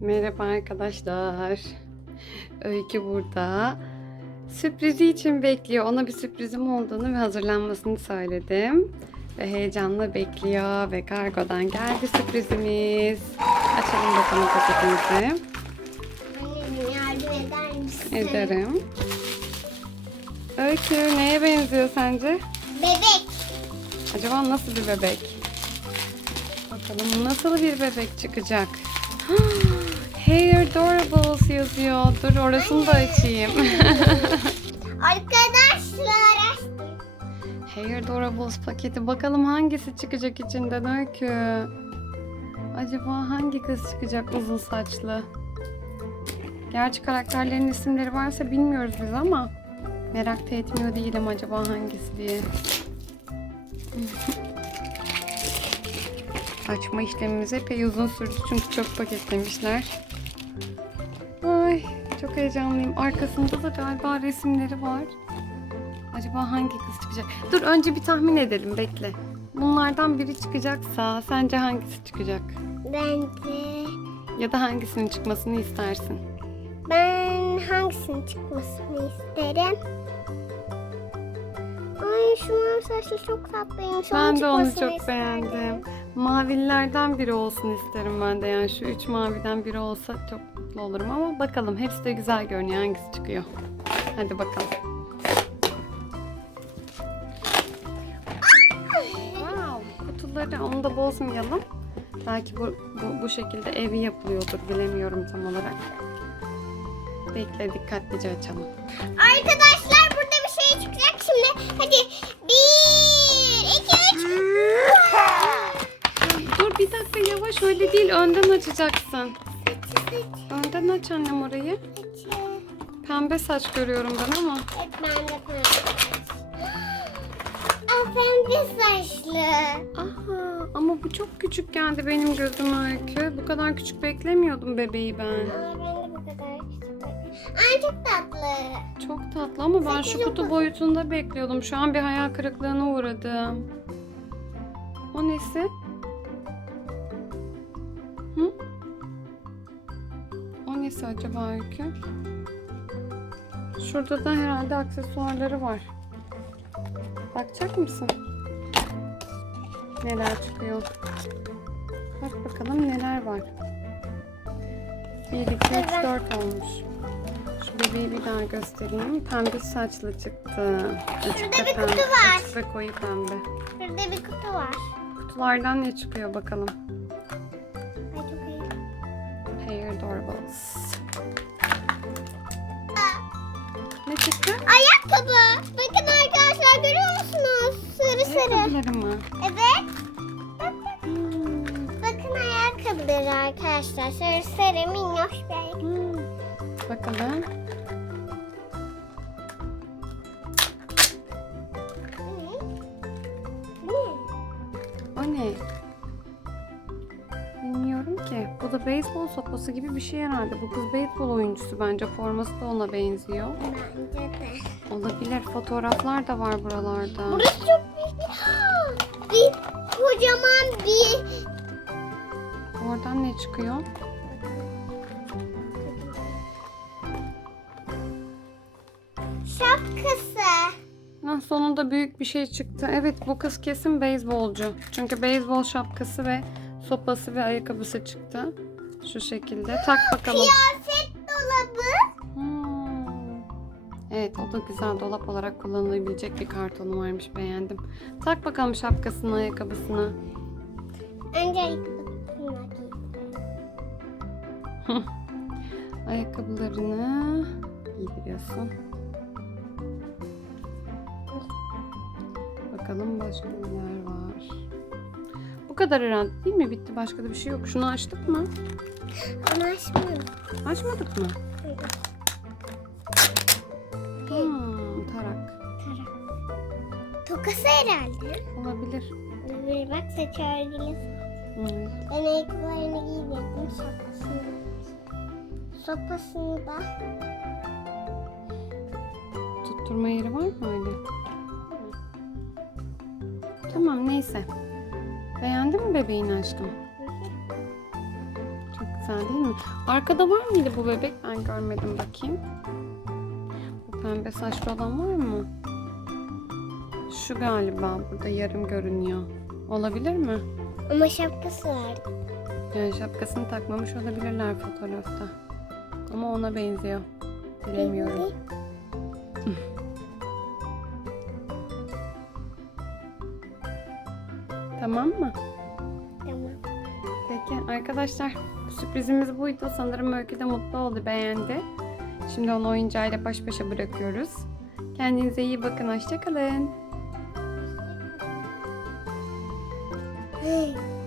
Merhaba arkadaşlar. Öykü burada. Sürprizi için bekliyor. Ona bir sürprizim olduğunu ve hazırlanmasını söyledim. Ve heyecanla bekliyor ve kargodan geldi sürprizimiz. Açalım bakalım paketimizi. Anneciğim yardım eder misin? Ederim. Öykü neye benziyor sence? Bebek. Acaba nasıl bir bebek? Bakalım nasıl bir bebek çıkacak? Hair Dorables yazıyor. Dur orasını da açayım. Arkadaşlar Hair Dorables paketi. Bakalım hangisi çıkacak içinden Öykü. Acaba hangi kız çıkacak uzun saçlı? Gerçi karakterlerin isimleri varsa bilmiyoruz biz ama merak da etmiyor değilim acaba hangisi diye. Açma işlemimiz epey uzun sürdü çünkü çok paketlemişler. Çok heyecanlıyım. Arkasında da galiba resimleri var. Acaba hangi kız çıkacak? Dur önce bir tahmin edelim bekle. Bunlardan biri çıkacaksa sence hangisi çıkacak? Bence Ya da hangisinin çıkmasını istersin? ben hangisinin çıkmasını isterim? Ay şu mavi saçlı çok tatlıymış. Ben Onun de onu çok isterdim. beğendim. Mavililerden biri olsun isterim ben de. Yani şu üç maviden biri olsa çok mutlu olurum ama bakalım hepsi de güzel görünüyor. Hangisi çıkıyor? Hadi bakalım. Wow, kutuları onu da bozmayalım. Belki bu, bu, bu şekilde evi yapılıyordur bilemiyorum tam olarak. Bekle dikkatlice açalım. Arkadaşlar şey çıkacak şimdi. Hadi bir, iki, üç. Dur bir dakika yavaş öyle değil önden açacaksın. Önden aç annem orayı. Pembe saç görüyorum ben ama. Evet ben de pembe. Aa, pembe saçlı. Aha ama bu çok küçük geldi benim gözüme Öykü. Bu kadar küçük beklemiyordum bebeği ben. Aa, ben Aa, çok tatlı. Çok tatlı ama ben şu kutu boyutunda bekliyordum. Şu an bir hayal kırıklığına uğradım. O nesi? Hı? O nesi acaba Öykü? Şurada da herhalde aksesuarları var. Bakacak mısın? Neler çıkıyor? Bak bakalım neler var. 1, 2, 3, 4 olmuş. Şu bebeği bir daha göstereyim. Pembe saçlı çıktı. Şurada bir kutu var. Açık ve koyu pembe. Burada bir kutu var. Kutulardan ne çıkıyor bakalım. Ay çok iyi. Hair Doorables. Ne çıktı? Ayakkabı. Bakın arkadaşlar görüyor musunuz? Sarı sarı. Ayakkabıları mı? Evet. Bak, bak. Hmm. Bakın ayakkabıları arkadaşlar. Sarı sarı minnoş. Bakalım. O ne? Bilmiyorum ki. Bu da beyzbol sopası gibi bir şey herhalde. Bu kız beyzbol oyuncusu bence. Forması da ona benziyor. Bence de. Olabilir. Fotoğraflar da var buralarda. Burası çok büyük bir kocaman bir... Oradan ne çıkıyor? Şapkası. Ah, sonunda büyük bir şey çıktı. Evet bu kız kesin beyzbolcu. Çünkü beyzbol şapkası ve sopası ve ayakkabısı çıktı. Şu şekilde. Tak bakalım. Kıyafet dolabı. Hmm. Evet o da güzel dolap olarak kullanılabilecek bir kartonu varmış beğendim. Tak bakalım şapkasını ayakkabısını. Önce ayakkabı. Ayakkabılarını giydiriyorsun. Bakalım başka neler var. Bu kadar herhalde değil mi? Bitti. Başka da bir şey yok. Şunu açtık mı? Onu açmıyorum. Açmadık mı? Hmm, tarak. Tokası herhalde. Olabilir. Bir bak saç örgülü. Evet. Ben ayakkabılarını giydirdim. Şapkasını. Sopasını da. Tutturma yeri var mı öyle? Tamam neyse. Beğendin mi bebeğini aşkım? Çok güzel. değil mi? Arkada var mıydı bu bebek? Ben görmedim bakayım. Bu pembe saçlı olan var mı? Şu galiba burada yarım görünüyor. Olabilir mi? Ama şapkası vardı. Yani şapkasını takmamış olabilirler fotoğrafta. Ama ona benziyor. Bilemiyorum. Tamam mı? Tamam. Peki arkadaşlar sürprizimiz buydu. Sanırım Öykü de mutlu oldu, beğendi. Şimdi onu oyuncağıyla baş başa bırakıyoruz. Kendinize iyi bakın, hoşçakalın. Hey.